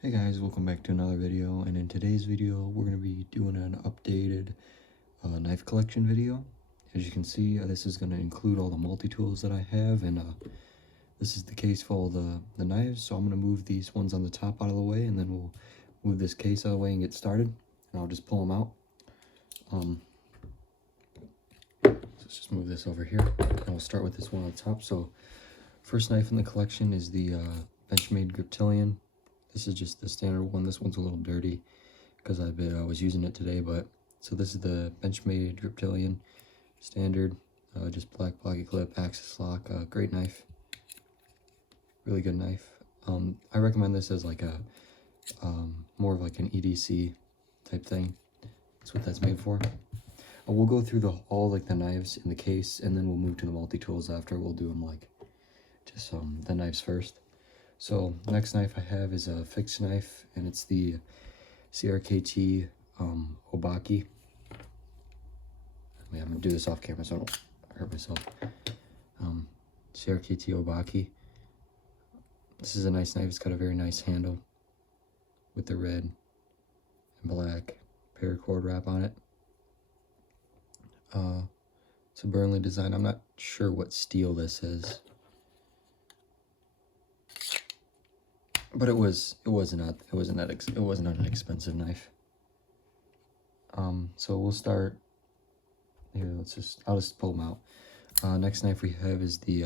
Hey guys, welcome back to another video, and in today's video we're going to be doing an updated knife collection video. As you can see, this is going to include all the multi-tools that I have, and this is the case for all the knives, so I'm going to move these ones on the top out of the way, and then we'll move this case out of the way and get started, and I'll just pull them out. So let's just move this over here, and we'll start with this one on the top. So first knife in the collection is the Benchmade Griptilian. This is just the standard one. This one's a little dirty because I was using it today, but so this is the Benchmade Griptilian standard, just black pocket clip, axis lock, great knife, really good knife. I recommend this as like a more of like an EDC type thing. That's what that's made for. We'll go through all like the knives in the case, and then we'll move to the multi-tools after. We'll do them like just the knives first. So next knife I have is a fixed knife, and it's the CRKT Obaki. Wait, I'm gonna do this off camera so I don't hurt myself. CRKT Obaki. This is a nice knife. It's got a very nice handle with the red and black paracord wrap on it. It's a Burnley design. I'm not sure what steel this is, but it wasn't an expensive knife. So we'll start here. I'll just pull them out. Next knife we have is the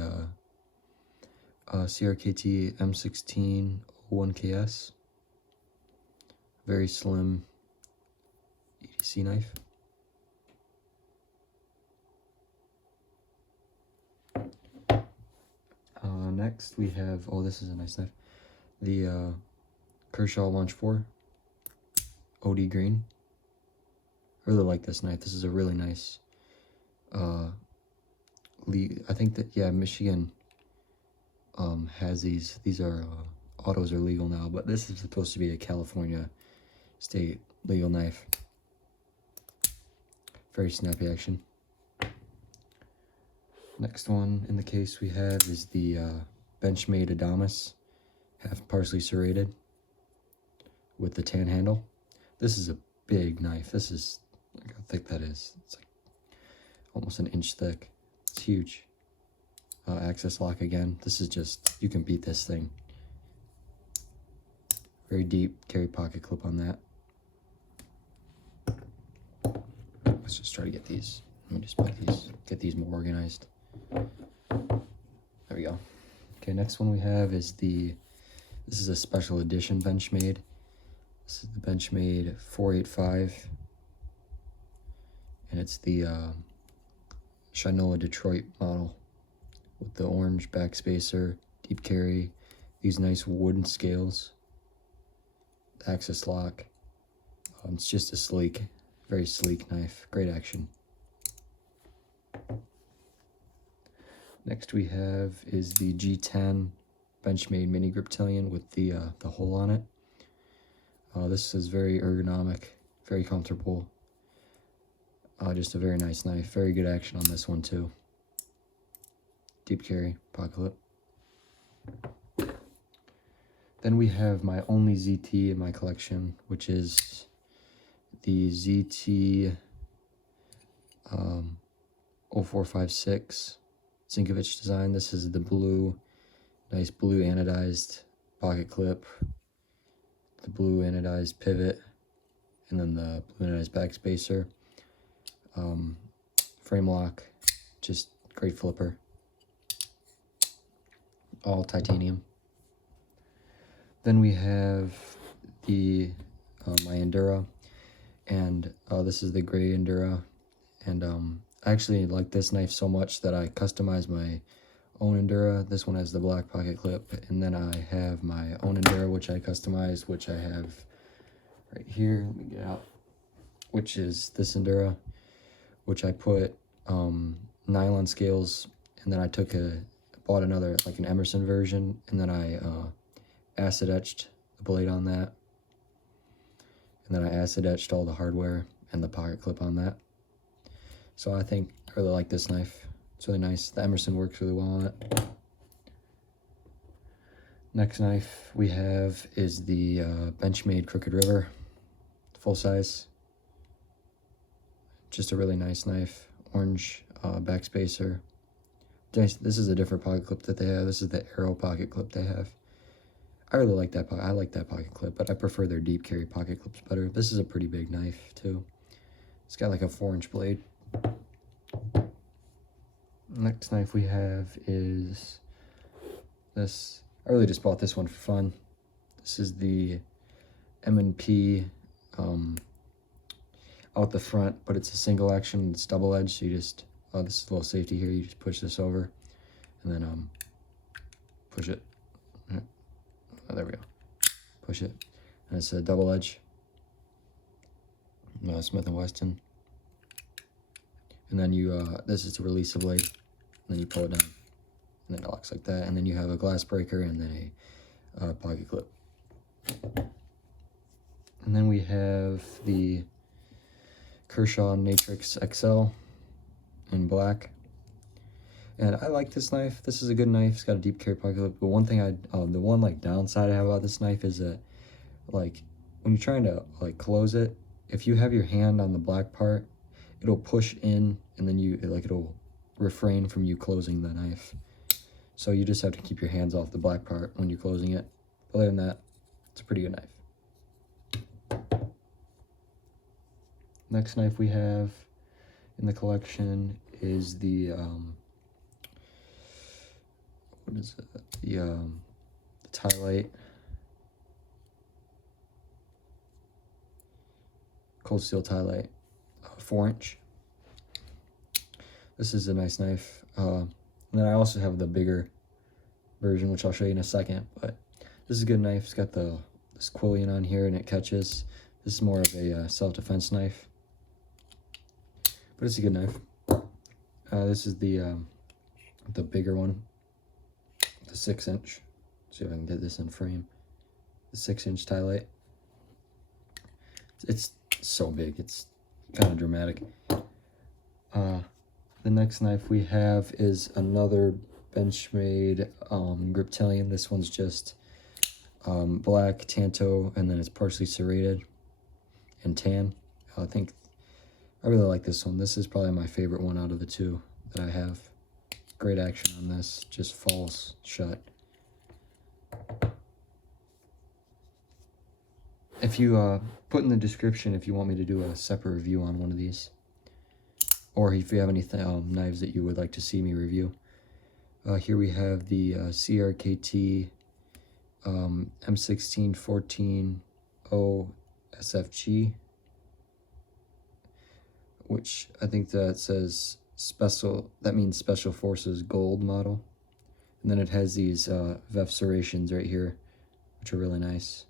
CRKT M16 01KS. Very slim EDC knife. Next we have, this is a nice knife, the Kershaw Launch 4 OD Green. I really like this knife. This is a really nice, I think that, yeah, Michigan has these. These are, autos are legal now, but this is supposed to be a California state legal knife. Very snappy action. Next one in the case we have is the Benchmade Adamas, half partially serrated with the tan handle. This is a big knife. This is, look how thick that is. It's like almost an inch thick. It's huge. Axis lock again. This is just, you can beat this thing. Very deep carry pocket clip on that. Let's just try to get these. Let me just get these more organized. There we go. Okay, next one we have is this is a special edition Benchmade. This is the Benchmade 485, and it's the Shinola Detroit model with the orange back spacer, deep carry, these nice wooden scales, axis lock. It's just a very sleek knife, great action. Next we have is the G10 Benchmade Mini Griptilian with the hole on it. This is very ergonomic, very comfortable. Just a very nice knife. Very good action on this one too. Deep carry, pocket clip. Then we have my only ZT in my collection, which is the ZT 0456 Zinkovich design. This is the nice blue anodized pocket clip, the blue anodized pivot, and then the blue anodized back spacer. Frame lock, just great flipper. All titanium. Then we have my Endura, and this is the gray Endura, and I actually like this knife so much that I customized my own Endura. This one has the black pocket clip, and then I have my own Endura, which I customized, which I have right here. Let me get out. Which is this Endura, which I put nylon scales, and then I bought another, like an Emerson version, and then I acid etched the blade on that, and then I acid etched all the hardware and the pocket clip on that. So I really like this knife. It's really nice. The Emerson works really well on it. Next knife we have is the Benchmade Crooked River, full size. Just a really nice knife, orange backspacer. This is a different pocket clip that they have. This is the Arrow pocket clip they have. I really like that. I like that pocket clip, but I prefer their deep carry pocket clips better. This is a pretty big knife too. It's got like a 4-inch blade. Next knife we have is this. I really just bought this one for fun. This is the M&P out the front, but it's a single action. It's double edged, so you just this is a little safety here. You just push this over, and then push it. Oh, there we go. Push it, and it's a double edge. Smith & Wesson. And then you this is to release the blade, and then you pull it down, and then it locks like that. And then you have a glass breaker and then a pocket clip. And then we have the Kershaw Natrix XL in black. And I like this knife. This is a good knife. It's got a deep carry pocket clip. But one thing the one like downside I have about this knife is that like when you're trying to like close it, if you have your hand on the black part, it'll push in, and then it'll refrain from you closing the knife. So you just have to keep your hands off the black part when you're closing it. Other than that, it's a pretty good knife. Next knife we have in the collection is the what is it? The Tylite Cold Steel Tylite 4-inch. This is a nice knife. And then I also have the bigger version, which I'll show you in a second. But this is a good knife. It's got this quillion on here, and it catches. This is more of a self-defense knife, but it's a good knife. This is the bigger one, the 6-inch. See if I can get this in frame. The 6-inch Tylite. It's so big. It's kind of dramatic. The next knife we have is another Benchmade Griptilian. This one's just black tanto, and then it's partially serrated and tan. I really like this one. This is probably my favorite one out of the two that I have. Great action on this, just falls shut. If you put in the description if you want me to do a separate review on one of these, or if you have any knives that you would like to see me review. Here we have the CRKT M1614 OSFG, which I think that says special, that means Special Forces Gold model. And then it has these VEF serrations right here, which are really nice.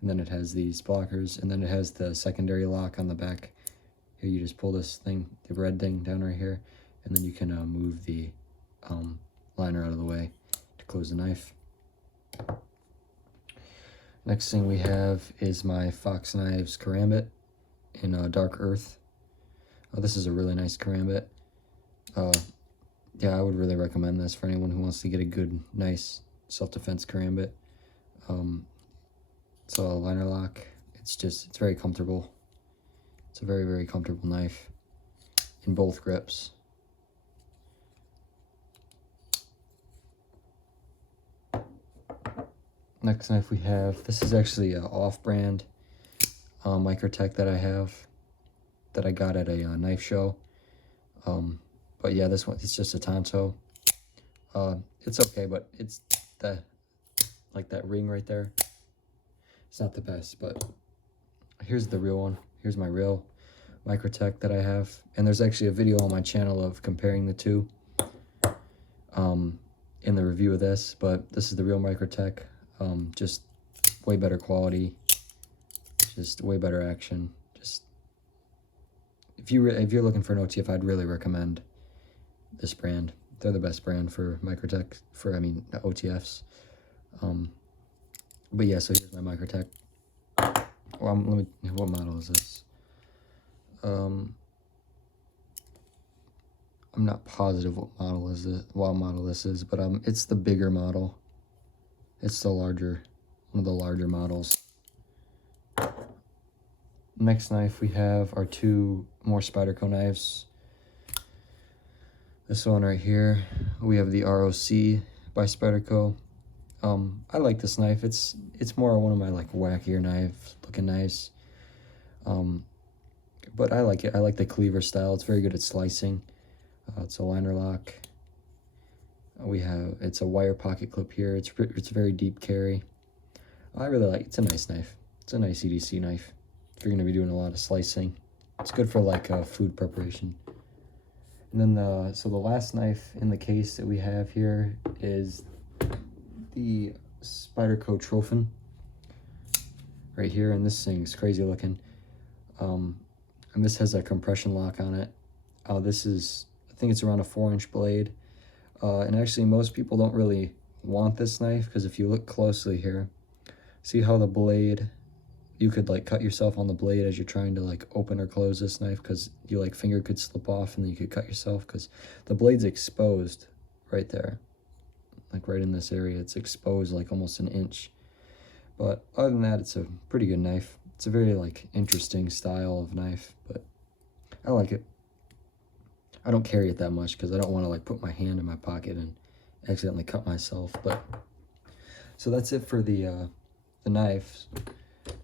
And then it has these blockers, and then it has the secondary lock on the back. Here you just pull this thing, the red thing down right here, and then you can move the liner out of the way to close the knife. Next thing we have is my Fox Knives Karambit in Dark Earth. This is a really nice Karambit. Yeah, I would really recommend this for anyone who wants to get a good, nice self-defense Karambit. It's a liner lock. It's very comfortable. It's a very, very comfortable knife in both grips. Next knife we have, this is actually an off-brand Microtech that I have, that I got at a knife show. But yeah, this one, it's just a Tanto. It's okay, but it's like that ring right there. It's not the best, but here's the real one. Here's my real Microtech that I have. And there's actually a video on my channel of comparing the two in the review of this, but this is the real Microtech. Just way better quality, just way better action. Just if you're looking for an OTF, I'd really recommend this brand. They're the best brand for Microtech, OTFs. But yeah, so here's my Microtech. Well, what model is this? I'm not positive what model this is, but it's the bigger model. It's the larger, one of the larger models. Next knife we have are two more Spyderco knives. This one right here, we have the ROC by Spyderco. I like this knife. It's more one of my like wackier looking knives. But I like it. I like the cleaver style. It's very good at slicing. It's a liner lock. It's a wire pocket clip here. It's a very deep carry. I really like it. It's a nice knife. It's a nice EDC knife. If you're going to be doing a lot of slicing, it's good for like food preparation. And then so the last knife in the case that we have here is the Spyderco Trophin right here, and this thing's crazy looking. And this has a compression lock on it. This is, I think it's around a 4-inch blade. And actually most people don't really want this knife, because if you look closely here, see how the blade, you could like cut yourself on the blade as you're trying to like open or close this knife, because your like finger could slip off and then you could cut yourself, because the blade's exposed right there, like right in this area. It's exposed like almost an inch. But other than that, it's a pretty good knife. It's a very like interesting style of knife, but I like it. I don't carry it that much because I don't want to like put my hand in my pocket and accidentally cut myself. But so that's it for the knives.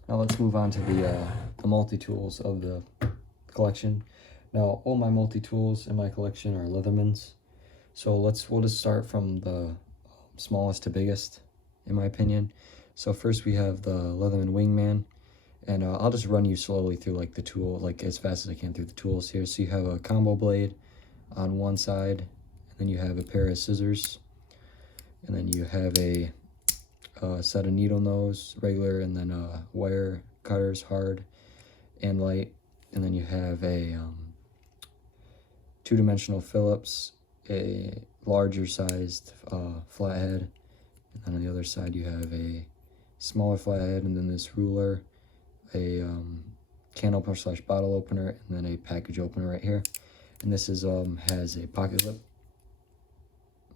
Now let's move on to the multi-tools of the collection. Now all my multi-tools in my collection are Leathermans. So we'll just start from the smallest to biggest, in my opinion. So first we have the Leatherman Wingman, and I'll just run you slowly through like the tool, like as fast as I can through the tools here. So you have a combo blade on one side, and then you have a pair of scissors, and then you have a set of needle nose, regular, and then wire cutters, hard and light, and then you have a two-dimensional Phillips, a larger sized flathead, and then on the other side you have a smaller flathead, and then this ruler, a can opener / bottle opener, and then a package opener right here. And this is has a pocket lip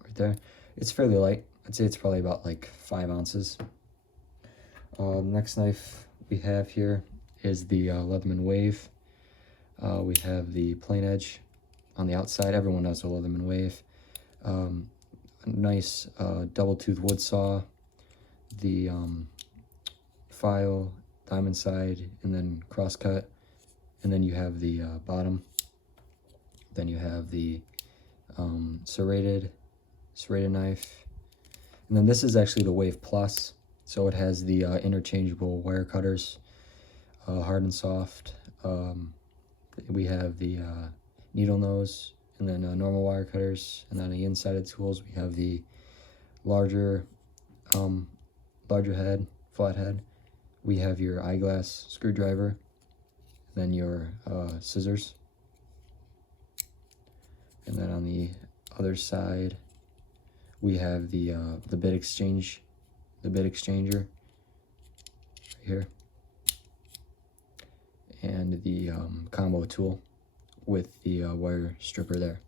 right there. It's fairly light. I'd say it's probably about like 5 ounces. Next knife we have here is the Leatherman Wave. We have the plain edge on the outside. Everyone knows the Leatherman Wave. A nice double tooth wood saw. The file, diamond side, and then cross cut. And then you have the bottom. Then you have the serrated knife. And then this is actually the Wave Plus. So it has the interchangeable wire cutters, hard and soft. We have the needle nose, and then normal wire cutters. And then on the inside of the tools, we have the larger head, flat head. We have your eyeglass screwdriver, then your scissors. And then on the other side, we have the bit exchanger right here, and the combo tool with the wire stripper there.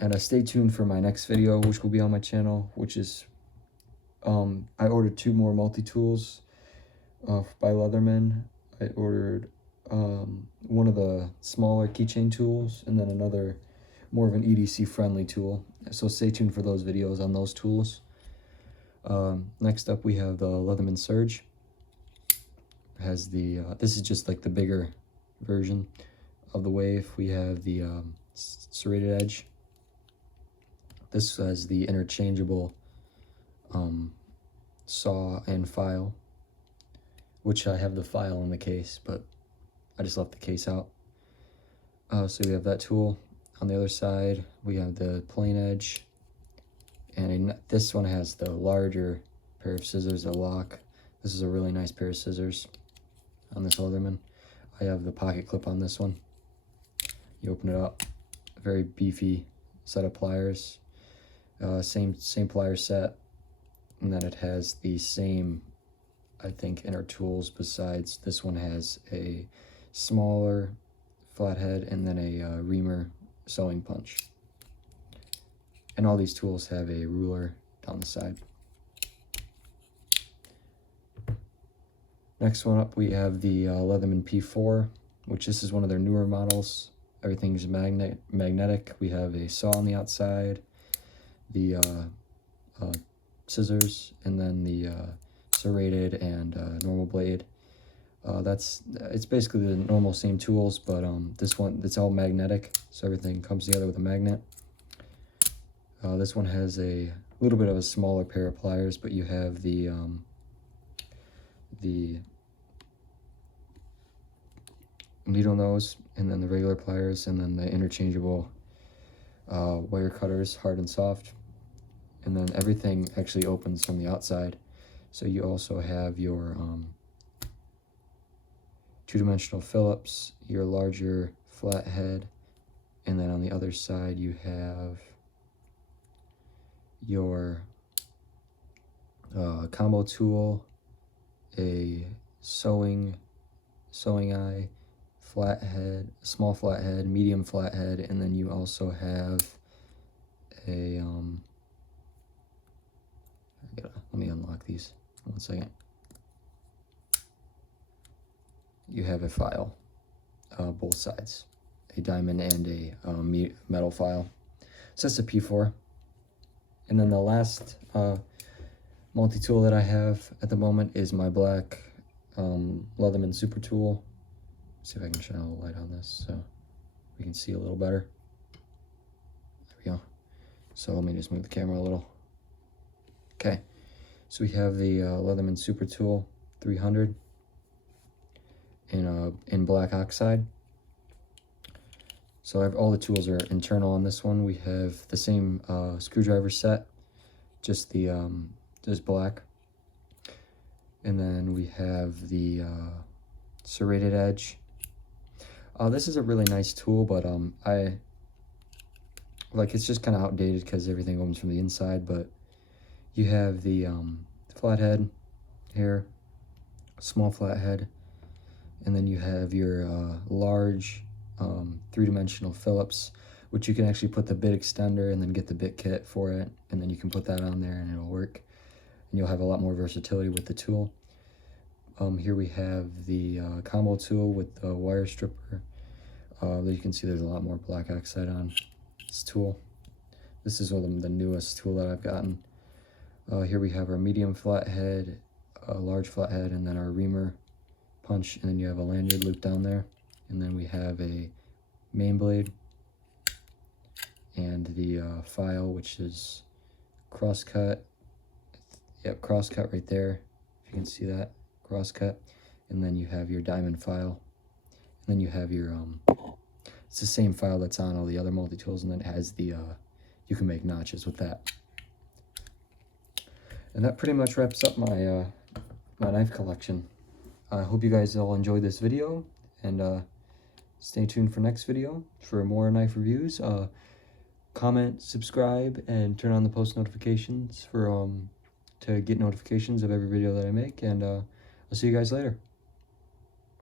And stay tuned for my next video, which will be on my channel, which is I ordered 2 more multi-tools by Leatherman. I ordered one of the smaller keychain tools, and then another more of an EDC friendly tool. So stay tuned for those videos on those tools. Next up we have the Leatherman Surge. It has the this is just like the bigger version of the Wave. We have the serrated edge. This has the interchangeable saw and file, which I have the file in the case, but I just left the case out. So we have that tool. On the other side, we have the plain edge, and this one has the larger pair of scissors, a lock. This is a really nice pair of scissors on this Leatherman. I have the pocket clip on this one. You open it up, a very beefy set of pliers, same plier set, and then it has the same, I think, inner tools. Besides, this one has a smaller flathead and then a reamer sewing punch. And all these tools have a ruler down the side. Next one up, we have the Leatherman P4, which this is one of their newer models. Everything's magnetic. We have a saw on the outside, the scissors, and then the serrated and normal blade. It's basically the normal same tools, but this one, it's all magnetic, so everything comes together with a magnet. This one has a little bit of a smaller pair of pliers, but you have the needle nose, and then the regular pliers, and then the interchangeable wire cutters, hard and soft. And then everything actually opens from the outside. So you also have your two-dimensional Phillips, your larger flathead, and then on the other side you have your combo tool, a sewing eye, flathead, small flathead, medium flathead, and then you also have a let me unlock these 1 second. You have a file, both sides, a diamond and a metal file. So that's a P4. And then the last multi-tool that I have at the moment is my black Leatherman Super Tool. Let's see if I can shine a little light on this so we can see a little better. There we go. So let me just move the camera a little. Okay, so we have the Leatherman Super Tool 300 in black oxide. So all the tools are internal on this one. We have the same screwdriver set, just black. And then we have the serrated edge. This is a really nice tool, but it's just kind of outdated because everything opens from the inside. But you have the flathead here, small flathead, and then you have your large three-dimensional Phillips, which you can actually put the bit extender and then get the bit kit for it, and then you can put that on there and it'll work, and you'll have a lot more versatility with the tool. Here we have the combo tool with the wire stripper. You can see there's a lot more black oxide on this tool. This is one of the newest tool that I've gotten. Here we have our medium flathead, a large flathead, and then our reamer punch, and then you have a lanyard loop down there. And then we have a main blade and the file, which is crosscut. Yep, crosscut right there, if you can see that, crosscut. And then you have your diamond file. And then you have your, it's the same file that's on all the other multi-tools, and then it has the, you can make notches with that. And that pretty much wraps up my, my knife collection. I hope you guys all enjoyed this video, and stay tuned for next video for more knife reviews. Comment, subscribe, and turn on the post notifications for to get notifications of every video that I make. And I'll see you guys later.